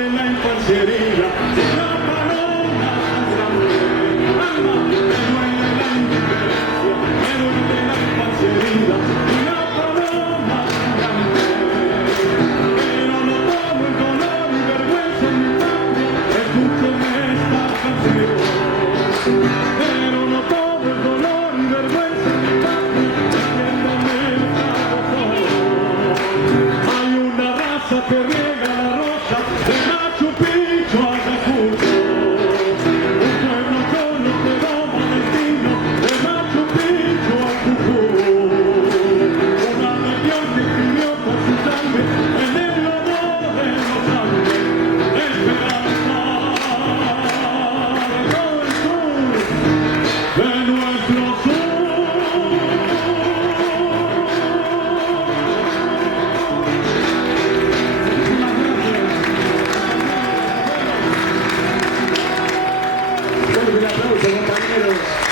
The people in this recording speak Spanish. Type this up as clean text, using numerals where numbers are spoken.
duele la infancia herida, una paloma sangrante. Alma, me duele la indiferencia, me duele la infancia herida, una paloma sangrante. Pero no todo el dolor y vergüenza en mi patria, escúcheme esta canción. Pero no todo el dolor y vergüenza en mi patria, entiéndame esta razón. Hay una raza que riega la rosa de Machu Picchu a Ayacucho. Un pueblo con los dedos destino de Machu Picchu a Jujuy. Una región que escribió con su sangre en el lomo de los Andes. Esperanza de todo el sur, de nuestro sur. Fuerte el aplauso, compañeros.